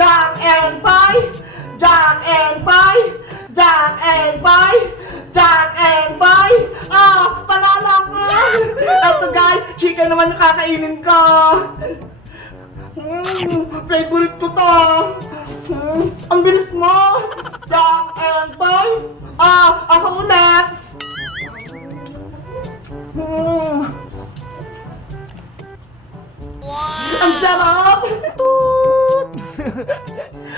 Jack and Pie! Jack and Pie! Jack and Pie! Jack and Pie! Ah! Panalo ko! Eto guys, chicken naman yung kakainin ko! Favorite ko to! Ang bilis mo! Jack and Pie! Ah! Ako ulit! Ang sarap!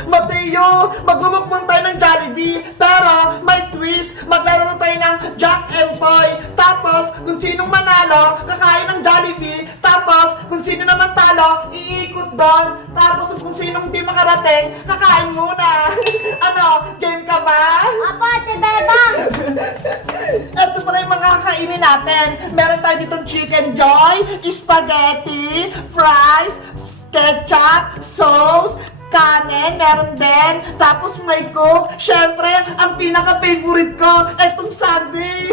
Mateo, magmumukbang tayo ng Jollibee, pero may twist, maglaro tayo ng Jack and Pie. Tapos, kung sinong manalo, kakain ng Jollibee. Tapos, kung sino naman talo, iikot doon. Tapos, kung sinong di makarating, kakain muna. Ano, game ka ba? Apo, Ate Bebang! Ito pala yung mga kakainin natin. Meron tayo ditong chicken joy, spaghetti, fries, ketchup, sauce, kanin, meron din. Tapos may coke. Siyempre, ang pinaka-favorite ko, etong sundae.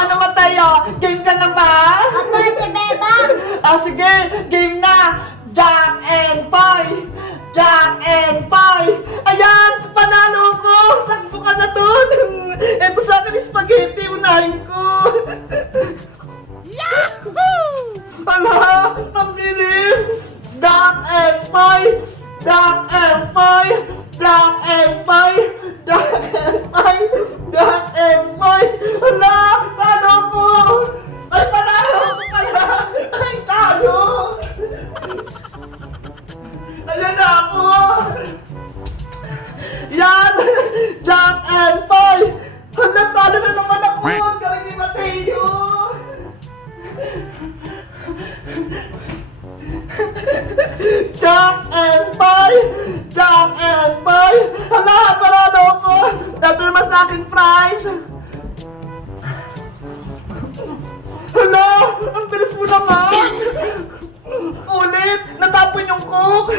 Ano Mateo? Game ka na ba? Apo, Ate Bebang! Ah, sige, game na. Jack and Pie. Jack and Pie. Ayan, panalo ko. Takbo ka na dun. Eto sa akin, spaghetti. Unahin ko. Yahoo! Ala, ang bilis. Jack and Pie. Jack and Pie. Jack and Pie. Jack and Pie. Jack and Pie. Ala, talo ko. Ay, panalo ko pala. Ay, talo. Ayan na ako! Yan! Jack and Pie! Talo na naman ako! Ang galing ni Mateo! Jack and Pie! Jack and Pie! Hala! Parado ako! Ito naman sa akin prize! Hala! Ang bilis mo naman! Ulit! Natapon yung coke!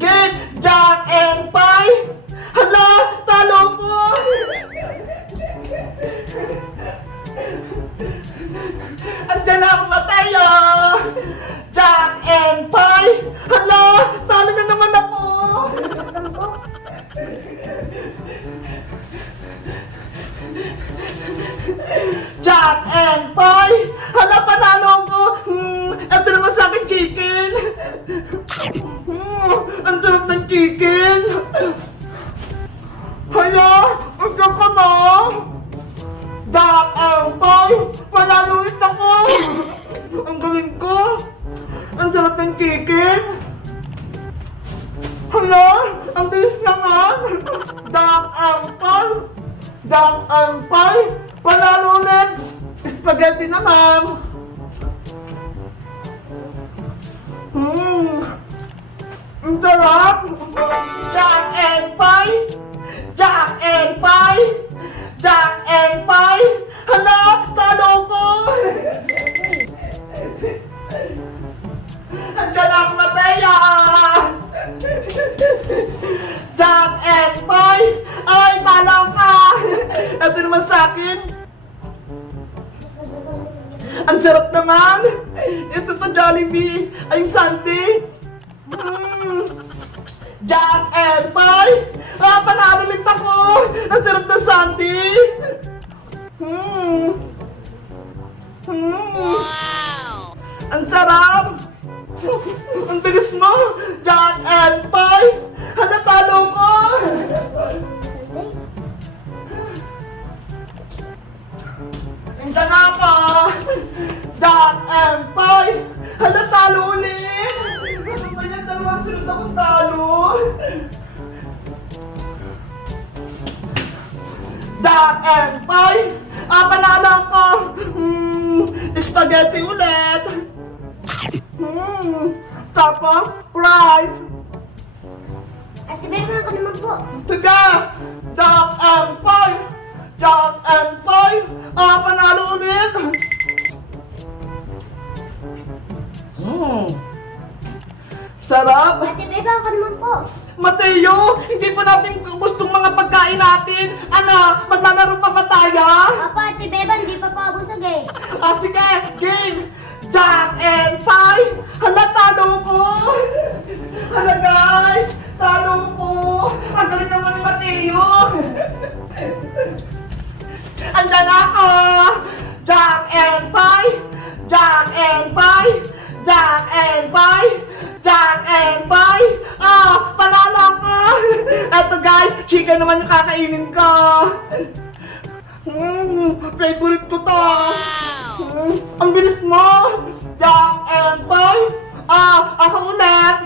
Game! Jack and Pie! Hala! Talo ko! Andiyan na ako, Mateo! Jack and Pie! Hala! Talo na naman ako! Jack and Pie! Hala, panalo ko! Ito naman sa akin, chicken! Ang sarap ng chicken! Hala! Ang sarap ka na! Jack and Pie! Panalo ulit ako! Ang galing ko! Ang sarap ng chicken! Hala! Ang bilis naman! Jack and Pie! Jack and Pie! Panalo ulit! Spaghetti naman! Ang sarap! Jack and Pie! Jack and Pie! Jack and Pie! Hala! Talo ko! Andiyan na ako, Mateo! Jack and Pie! Ay, talo ka! Ito naman sa akin. Ang sarap naman! Ito pa Jollibee! Ay, yung sundae! Jack and Pie! Ah, panalo ulit ako! Ang sarap na sundae! Wow! Ang sarap! Ang bilis mo! Jack and Pie! Natalo ko! Nandiyan na ako! Jack and Pie! Natalo ulit! Ano ba yan? Dalawang sunod akong talo! Jack and Pie! Ah, panalo ko! Spaghetti ulit! Tapos, fries! Ate Bebang ka naman po. Tiga! Jack and Pie! Jack and Pie! Ah, panalo ulit! Sarap! Ate Bebang ka naman po. Mateo, hindi pa natin gustong mga pagkain natin. Ano, maglalaro pa ba tayo? Apo, Ate Bebang, di pa busog eh. Ah, sige, game! Jack and Pie! Hala, talo ko! Hala guys, talo naman yung kakainin ko. Favorite ko to. Ang bilis mo. Jack and Boy. Ako ulit.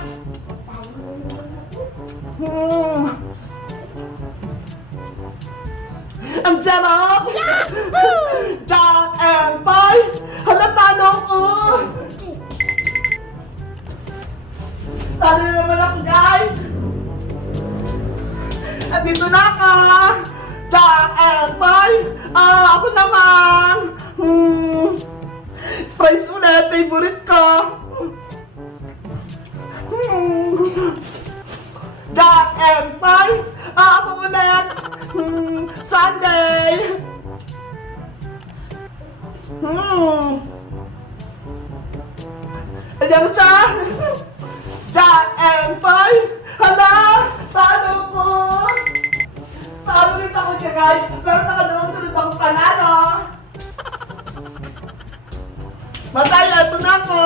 Ang sarap. Jack and Boy. Hala, talo ko. Talo na naman ako, guys. Andito na ka. Jack and Boy. Ako naman. Price ulit, favorite ko. Jack and Boy. Ako ulit. Sunday. Ayan siya. Jack and Boy. Hala, talo ko. Talo rin ako siya, guys. Pero nakadalawang sunod akong panalo. Matay, ito na ako.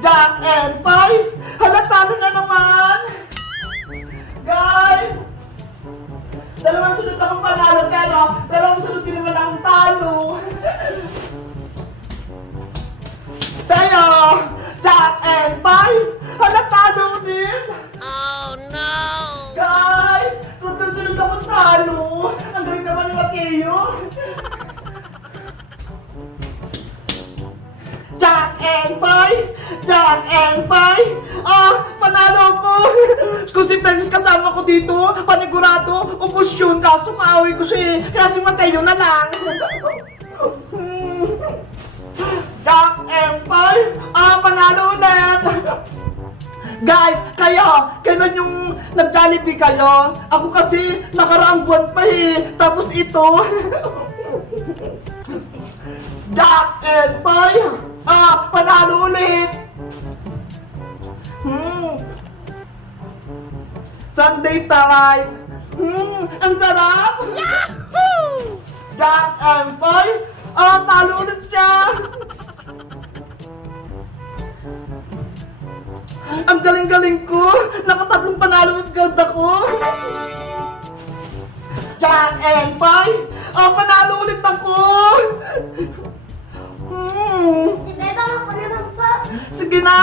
Jack and Boy. Hala, talo na naman. Guys. Dalawang sunod akong panalo, pero dalawang sunod din naman akong talo. Tayo. Jack and Boy. Hala, talo din. Guys, sunod akong talo. Ang galing naman ni Mateo. Jack and Boy! Jack and Boy! Panalo ko! Kung si Francis kasama ko dito, panigurado, ubos yun, kaso kaaway ko siya eh. Kaya si Mateo na lang. Jack and Boy! Panalo ulit! Guys, kailan yung nag-Jollibee kayo? Ako kasi nakaraang buwan pa eh. Tapos ito. Jack and Boy! Panalo ulit! Sunday Pride! Ang sarap! Yahoo! Jack and Boy! Talo ulit siya! Ang galing-galing ko! Nakatatlong panalo agad ako! Jack and Boy! Panalo ulit ako! Si Bebang ako naman po. Sige na!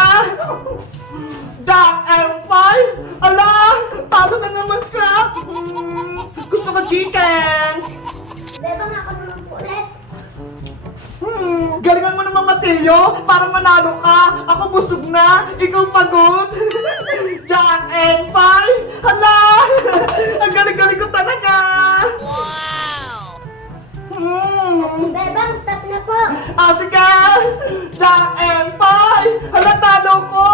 Jack and Boy! Ala! Talo na naman ka! Gusto ko chicken! Bebang ako naman po ulit. Galingan mo naman, Mateo! Para manalo ka! Ako busog na! Ikaw pagod! Jack and Boy! Hala! Ang galing-galing ko talaga! Si Bebang, stop na po. Sige! Jack and Boy! Hala, talo ko!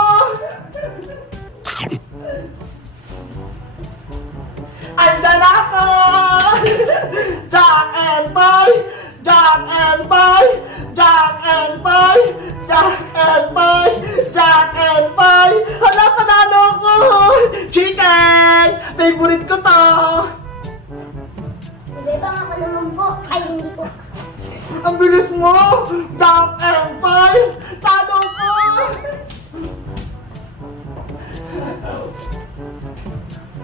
Andyan ako! Jack and Boy! Jack and Boy! Jack and Boy! Jack and Boy! Jack and Boy! Hala, panalo ko! Chicken! Favorite ko to! Si Bebang ako naman po. Ay, hindi po. Ang bilis mo! Jack and Boy! Talo ko!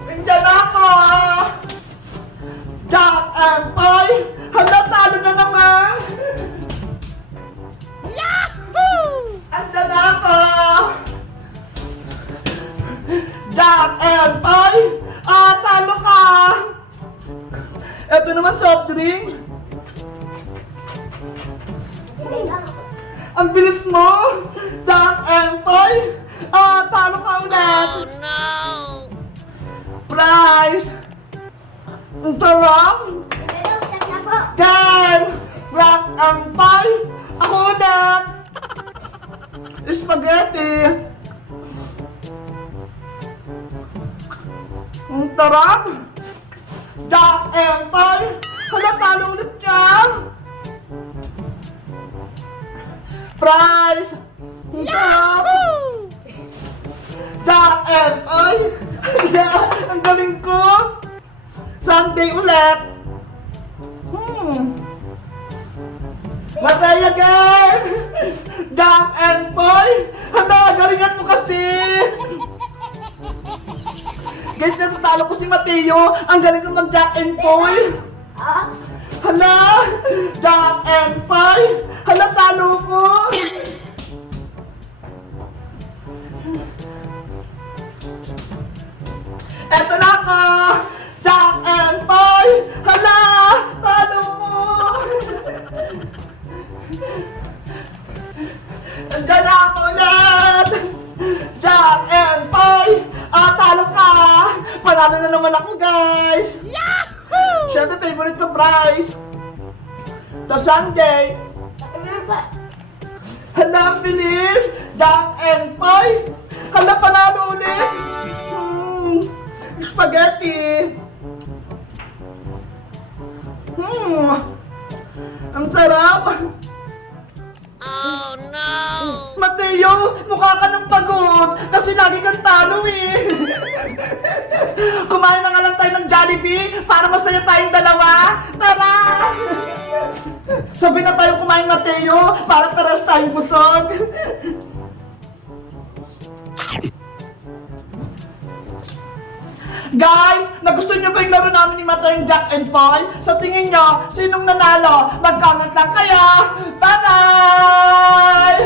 Nandiyan ako! Jack and Boy! Hala, talo na naman! Yahoo! Nandiyan ako! Jack and Boy! Talo ka! Ito naman soft drink! Si Bebang ako. Ang bilis mo! Jack and Boy! Talo ka ulit! Oh no! Prize! Ang sarap! Si Bebang, stop na po. Game! Jack and Boy! Ako ulit! Spaghetti! Ang sarap! Jack and Boy! Hala, talo ulit siya! Prize! Ang sarap! Jack and Boy! Ang galing ko! Sunday ulit! Matay again! Jack and Boy! Hala, galingan mo kasi! Guys, natatalo ko si Mateo. Ang galing ko mag-Jack and Paul. Ah, Hala! Jack and Paul. Hala, talo ko. Eto na ako! Jack and Paul! Hala! Talo ko! Nandiyan na ako ulit! Jack and Paul! Talo ka! Panalo na naman ako, guys! Yahoo! Siyempre, favorite ko, Bryce! To Sunday! ano na po? Hala, ang bilis! Jack and Paul! Hala, panalo ulit! Spaghetti! Ang sarap! Oh no! Mateo, mukha ka ng pagod kasi lagi kang talo eh. Kumain na nga lang tayo ng Jollibee para masaya tayong dalawa. Tara! Sabi na tayo kumain, Mateo, para peras tayong busog. Guys, nagustuhan niyo ba yung laro namin ni Mateo, Jack and Paul? Sa tingin niyo, sinong nanalo? Mag-comment lang kayo! Bye-bye!